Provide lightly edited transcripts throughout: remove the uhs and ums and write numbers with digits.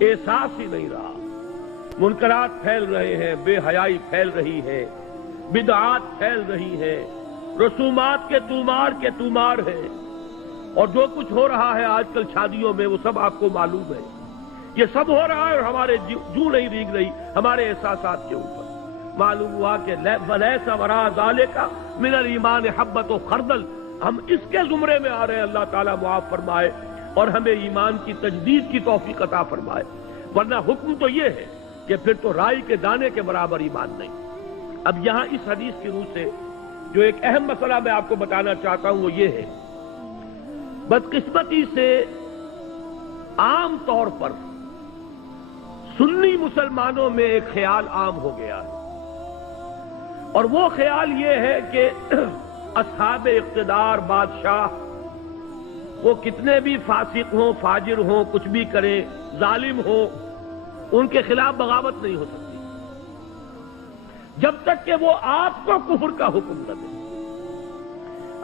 احساس ہی نہیں رہا. منکرات پھیل رہے ہیں، بے حیائی پھیل رہی ہے، بدعات پھیل رہی ہے، رسومات کے تومار ہے، اور جو کچھ ہو رہا ہے آج کل شادیوں میں وہ سب آپ کو معلوم ہے. یہ سب ہو رہا ہے اور ہمارے جو نہیں ریگ رہی ہمارے احساسات کے اوپر. معلوم ہوا کہ وَلَيْسَ وَرَاءَ ذَلِكَ مِنَ الْإِيمَانِ حَبَّةُ خَرْدَلٍ. ہم اس کے زمرے میں آ رہے ہیں. اللہ تعالیٰ معاف فرمائے اور ہمیں ایمان کی تجدید کی توفیق عطا فرمائے. ورنہ حکم تو یہ ہے کہ پھر تو رائی کے دانے کے برابر ایمان نہیں. اب یہاں اس حدیث کی روح سے جو ایک اہم مسئلہ میں آپ کو بتانا چاہتا ہوں وہ یہ ہے، بدقسمتی سے عام طور پر سنی مسلمانوں میں ایک خیال عام ہو گیا ہے، اور وہ خیال یہ ہے کہ اصحاب اقتدار، بادشاہ، وہ کتنے بھی فاسق ہوں، فاجر ہوں، کچھ بھی کریں، ظالم ہوں، ان کے خلاف بغاوت نہیں ہو سکتی جب تک کہ وہ آپ کو کفر کا حکم نہ دے.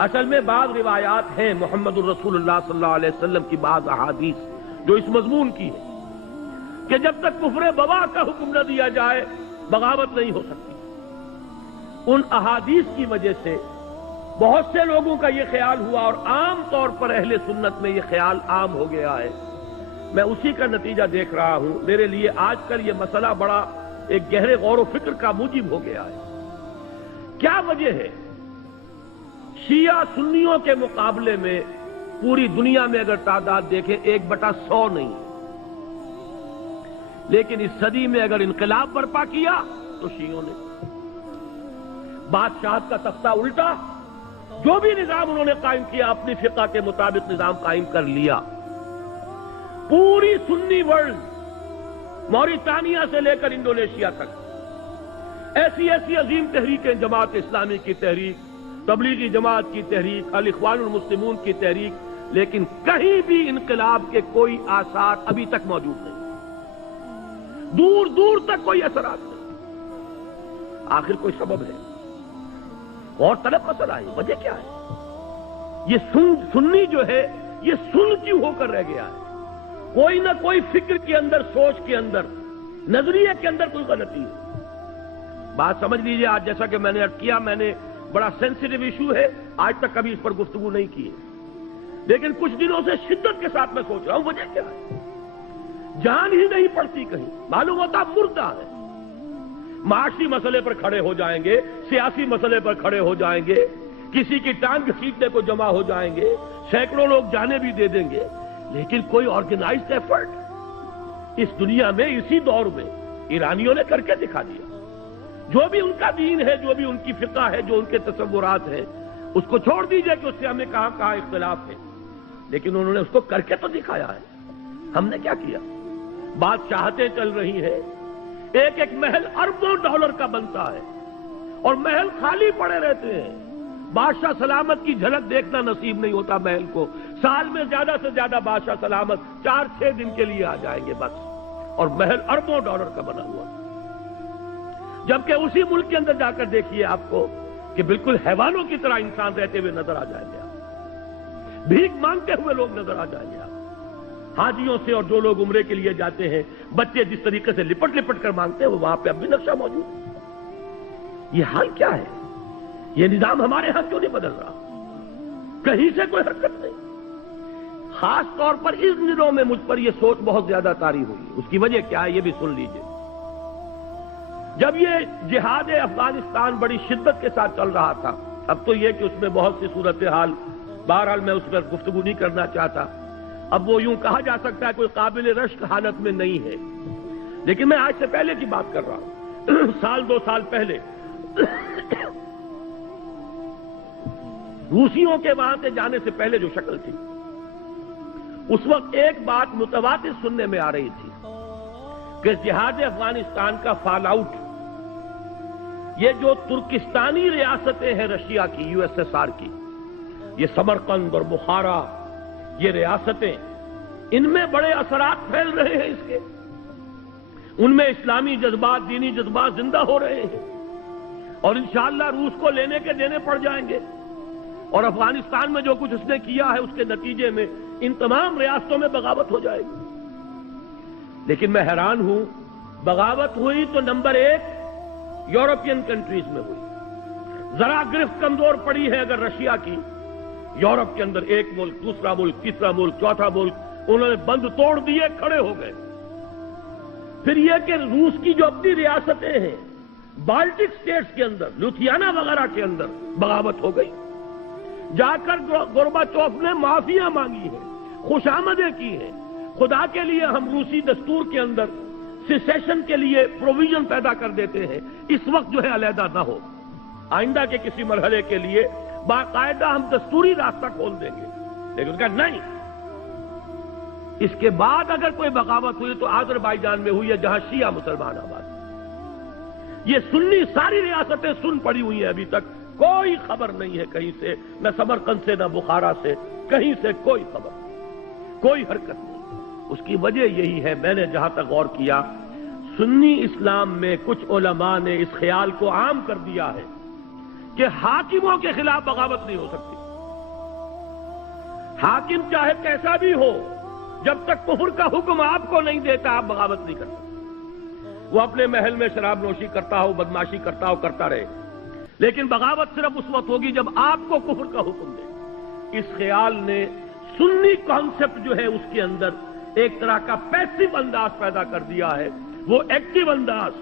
اصل میں بعض روایات ہیں محمد الرسول اللہ صلی اللہ علیہ وسلم کی، بعض احادیث جو اس مضمون کی ہے کہ جب تک کفر بواح کا حکم نہ دیا جائے بغاوت نہیں ہو سکتی. ان احادیث کی وجہ سے بہت سے لوگوں کا یہ خیال ہوا، اور عام طور پر اہل سنت میں یہ خیال عام ہو گیا ہے. میں اسی کا نتیجہ دیکھ رہا ہوں. میرے لیے آج کل یہ مسئلہ بڑا ایک گہرے غور و فکر کا موجب ہو گیا ہے. کیا وجہ ہے؟ شیعہ سنیوں کے مقابلے میں پوری دنیا میں اگر تعداد دیکھیں 1/100 نہیں، لیکن اس صدی میں اگر انقلاب برپا کیا تو شیعوں نے. بادشاہت کا تختہ الٹا، جو بھی نظام انہوں نے قائم کیا اپنی فقہ کے مطابق نظام قائم کر لیا. پوری سنی ورلڈ، موریتانیہ سے لے کر انڈونیشیا تک، ایسی ایسی عظیم تحریکیں، جماعت اسلامی کی تحریک، تبلیغی جماعت کی تحریک، الاخوان المسلمون کی تحریک، لیکن کہیں بھی انقلاب کے کوئی آثار ابھی تک موجود نہیں. دور دور تک کوئی اثرات نہیں. آخر کوئی سبب ہے؟ اور طلب مسئلہ ہے. وجہ کیا ہے؟ یہ سنی جو ہے یہ سن کیوں ہو کر رہ گیا ہے؟ کوئی نہ کوئی فکر کے اندر، سوچ کے اندر، نظریے کے اندر کوئی غلطی ہے. بات سمجھ لیجئے. آج جیسا کہ میں نے عرض کیا، میں نے بڑا سینسیٹیو ایشو ہے، آج تک کبھی اس پر گفتگو نہیں کی ہے، لیکن کچھ دنوں سے شدت کے ساتھ میں سوچ رہا ہوں وجہ کیا ہے. جان ہی نہیں پڑتی کہیں، معلوم ہوتا مردہ ہے. معاشی مسئلے پر کھڑے ہو جائیں گے، سیاسی مسئلے پر کھڑے ہو جائیں گے، کسی کی ٹانگ گھسیٹنے کو جمع ہو جائیں گے، سینکڑوں لوگ جانے بھی دے دیں گے، لیکن کوئی آرگنائزڈ ایفرٹ اس دنیا میں، اسی دور میں ایرانیوں نے کر کے دکھا دیا. جو بھی ان کا دین ہے، جو بھی ان کی فقہ ہے، جو ان کے تصورات ہیں، اس کو چھوڑ دیجئے کہ اس سے ہمیں کہاں کہاں اختلاف ہے، لیکن انہوں نے اس کو کر کے تو دکھایا ہے. ہم نے کیا کیا؟ بادشاہتیں چل رہی ہیں، ایک ایک محل اربوں ڈالر کا بنتا ہے اور محل خالی پڑے رہتے ہیں. بادشاہ سلامت کی جھلک دیکھنا نصیب نہیں ہوتا محل کو. سال میں زیادہ سے زیادہ بادشاہ سلامت 4-6 دن کے لیے آ جائیں گے بس، اور محل اربوں ڈالر کا بنا ہوا. جبکہ اسی ملک کے اندر جا کر دیکھیے آپ کو کہ بالکل حیوانوں کی طرح انسان رہتے ہوئے نظر آ جائیں گے. آپ بھیک مانگتے ہوئے لوگ نظر آ جائیں گے. آپ حاجیوں سے، اور جو لوگ عمرے کے لیے جاتے ہیں، بچے جس طریقے سے لپٹ لپٹ کر مانگتے ہیں، وہ وہاں پہ اب بھی نقشہ موجود ہے. یہ حال کیا ہے؟ یہ نظام ہمارے ہاں کیوں نہیں بدل رہا؟ کہیں سے کوئی حرکت نہیں. خاص طور پر اس دنوں میں مجھ پر یہ سوچ بہت زیادہ طاری ہوئی. اس کی وجہ کیا ہے یہ بھی سن لیجئے. جب یہ جہاد افغانستان بڑی شدت کے ساتھ چل رہا تھا، اب تو یہ کہ اس میں بہت سی صورتحال، بہرحال میں اس پر گفتگو نہیں کرنا چاہتا. اب وہ یوں کہا جا سکتا ہے کوئی قابل رشک حالت میں نہیں ہے، لیکن میں آج سے پہلے کی بات کر رہا ہوں. سال 2 سال پہلے روسیوں کے وہاں سے جانے سے پہلے جو شکل تھی، اس وقت ایک بات متواتر سننے میں آ رہی تھی کہ جہاد افغانستان کا فال آؤٹ، یہ جو ترکستانی ریاستیں ہیں رشیا کی، USSR کی، یہ سمرقند اور بخارا، یہ ریاستیں، ان میں بڑے اثرات پھیل رہے ہیں اس کے. ان میں اسلامی جذبات، دینی جذبات زندہ ہو رہے ہیں، اور انشاءاللہ روس کو لینے کے دینے پڑ جائیں گے. اور افغانستان میں جو کچھ اس نے کیا ہے اس کے نتیجے میں ان تمام ریاستوں میں بغاوت ہو جائے گی. لیکن میں حیران ہوں، بغاوت ہوئی تو نمبر 1 یورپین کنٹریز میں ہوئی، ذرا گرفت کمزور پڑی ہے اگر رشیا کی، یورپ کے اندر ایک ملک، دوسرا ملک، تیسرا ملک، چوتھا ملک، انہوں نے بند توڑ دیے، کھڑے ہو گئے۔ پھر یہ کہ روس کی جو اپنی ریاستیں ہیں، بالٹک سٹیٹس کے اندر، لوتھیانا وغیرہ کے اندر بغاوت ہو گئی، جا کر گورباچوف نے معافیاں مانگی ہیں، خوشامدیں کی ہیں، خدا کے لیے ہم روسی دستور کے اندر سیسیشن کے لیے پروویژن پیدا کر دیتے ہیں، اس وقت جو ہے علیحدہ نہ ہو، آئندہ کے کسی مرحلے کے لیے باقاعدہ ہم دستوری راستہ کھول دیں گے، لیکن اس کا نہیں۔ اس کے بعد اگر کوئی بغاوت ہوئی تو آذربائیجان میں ہوئی ہے، جہاں شیعہ مسلمان آباد، یہ سنی ساری ریاستیں سن پڑی ہوئی ہیں، ابھی تک کوئی خبر نہیں ہے کہیں سے، نہ سمرقند سے، نہ بخارا سے، کہیں سے کوئی خبر نہیں، کوئی حرکت نہیں۔ اس کی وجہ یہی ہے، میں نے جہاں تک غور کیا، سنی اسلام میں کچھ علماء نے اس خیال کو عام کر دیا ہے کہ حاکموں کے خلاف بغاوت نہیں ہو سکتی، حاکم چاہے کیسا بھی ہو، جب تک کفر کا حکم آپ کو نہیں دیتا آپ بغاوت نہیں کر سکتے، وہ اپنے محل میں شراب نوشی کرتا ہو، بدماشی کرتا ہو، کرتا رہے، لیکن بغاوت صرف اس وقت ہوگی جب آپ کو کفر کا حکم دے۔ اس خیال نے سنی کانسیپٹ جو ہے اس کے اندر ایک طرح کا پیسو انداز پیدا کر دیا ہے، وہ ایکٹیو انداز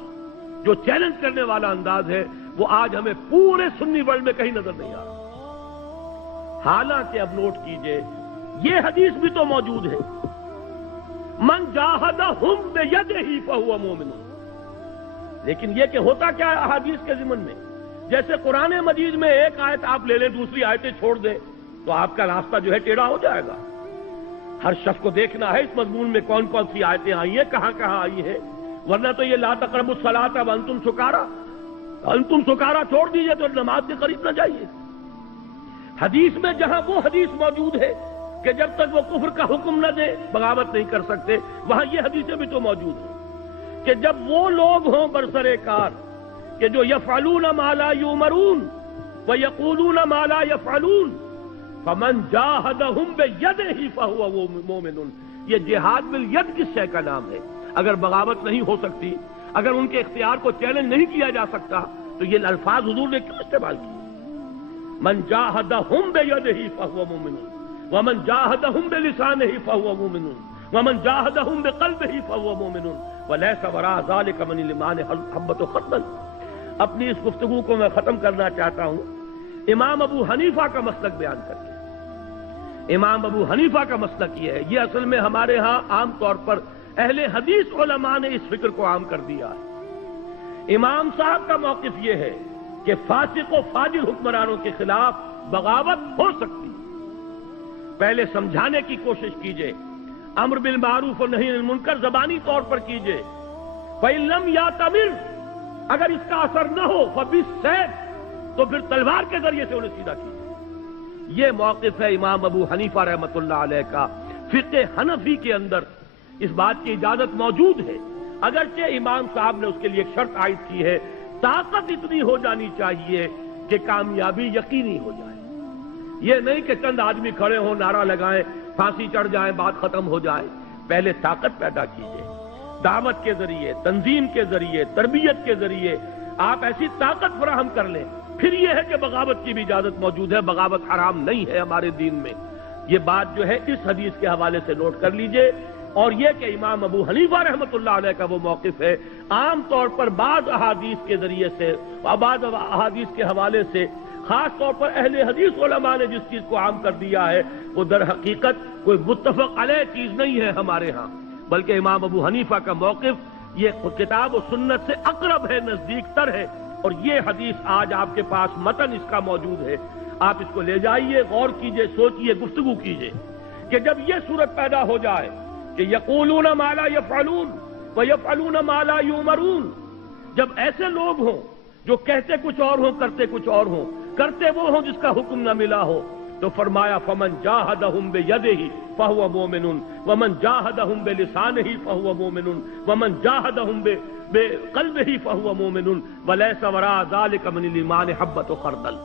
جو چیلنج کرنے والا انداز ہے وہ آج ہمیں پورے سنی ورلڈ میں کہیں نظر نہیں آ رہا۔ حالانکہ اب نوٹ کیجئے، یہ حدیث بھی تو موجود ہے، من جاہدہم بیدہ فہو مومن، لیکن یہ کہ ہوتا کیا ہے احادیث کے ضمن میں، جیسے قرآن مجید میں ایک آیت آپ لے لیں، دوسری آیتیں چھوڑ دیں تو آپ کا راستہ جو ہے ٹیڑھا ہو جائے گا۔ ہر شخص کو دیکھنا ہے اس مضمون میں کون کون سی آیتیں آئی ہیں، کہاں کہاں آئی ہیں، ورنہ تو یہ لا تقربوا الصلاۃ وانتم سکارا، انتم سکارا چھوڑ دیجئے تو نماز کے قریب نہ جائیے۔ حدیث میں جہاں وہ حدیث موجود ہے کہ جب تک وہ کفر کا حکم نہ دے بغاوت نہیں کر سکتے، وہاں یہ حدیثیں بھی تو موجود ہیں کہ جب وہ لوگ ہوں برسر کار کہ جو یفعلون ما لا یؤمرون ویقولون ما لا یفعلون فمن جاہدہم بیدہ فہو مومن، یہ جہاد بالید کس شے کا نام ہے؟ اگر بغاوت نہیں ہو سکتی، اگر ان کے اختیار کو چیلنج نہیں کیا جا سکتا تو یہ الفاظ حضور نے کیوں استعمال کیے؟ من جاہدہم بیدہ فہو مومن ومن جاہدہم بلسانہ فہو مومن ومن جاہدہم بقلبہ فہو مومن ولیس وراء ذلک من الایمان حبۃ خردل۔ اپنی اس گفتگو کو میں ختم کرنا چاہتا ہوں امام ابو حنیفہ کا مسلک بیان کر کے۔ امام ابو حنیفہ کا مسلک یہ ہے، یہ اصل میں ہمارے ہاں عام طور پر اہل حدیث علماء نے اس فکر کو عام کر دیا ہے۔ امام صاحب کا موقف یہ ہے کہ فاسق و فاجر حکمرانوں کے خلاف بغاوت ہو سکتی، پہلے سمجھانے کی کوشش کیجئے، امر بالمعروف و نہی عن المنکر زبانی طور پر کیجئے، فَإِن لَمْ يَأْتَمِرْ، اگر اس کا اثر نہ ہو فَبِالسَّيْفِ، تو پھر تلوار کے ذریعے سے انہیں سیدھا کیجئے۔ یہ موقف ہے امام ابو حنیفہ رحمۃ اللہ علیہ کا۔ فقہ حنفی کے اندر اس بات کی اجازت موجود ہے، اگرچہ امام صاحب نے اس کے لیے ایک شرط عائد کی ہے، طاقت اتنی ہو جانی چاہیے کہ کامیابی یقینی ہو جائے، یہ نہیں کہ چند آدمی کھڑے ہوں، نعرہ لگائیں، پھانسی چڑھ جائیں، بات ختم ہو جائے۔ پہلے طاقت پیدا کیجیے، دعوت کے ذریعے، تنظیم کے ذریعے، تربیت کے ذریعے آپ ایسی طاقت فراہم کر لیں، پھر یہ ہے کہ بغاوت کی بھی اجازت موجود ہے، بغاوت حرام نہیں ہے ہمارے دین میں۔ یہ بات جو ہے اس حدیث کے حوالے سے نوٹ کر لیجئے، اور یہ کہ امام ابو حنیفہ رحمۃ اللہ علیہ کا وہ موقف ہے، عام طور پر بعض احادیث کے ذریعے سے، بعض احادیث کے حوالے سے، خاص طور پر اہل حدیث علماء نے جس چیز کو عام کر دیا ہے وہ در حقیقت کوئی متفق علیہ چیز نہیں ہے ہمارے ہاں، بلکہ امام ابو حنیفہ کا موقف یہ کتاب و سنت سے اقرب ہے، نزدیک تر ہے، اور یہ حدیث آج آپ کے پاس متن اس کا موجود ہے، آپ اس کو لے جائیے، غور کیجئے، سوچئے، گفتگو کیجئے کہ جب یہ صورت پیدا ہو جائے کہ یقولون ما لا یفعلون ویفعلون ما لا یؤمرون، جب ایسے لوگ ہوں جو کہتے کچھ اور ہوں، کرتے کچھ اور ہوں، کرتے وہ ہوں جس کا حکم نہ ملا ہو، تو فرمایا فمن جاہدہم بیدہ فہو مومن ومن جاہدہم بلسانہ فہو مومن ومن جاہدہم بقلبہ فہو مومن ولیس وراء ذلک من الایمان حبۃ خردل۔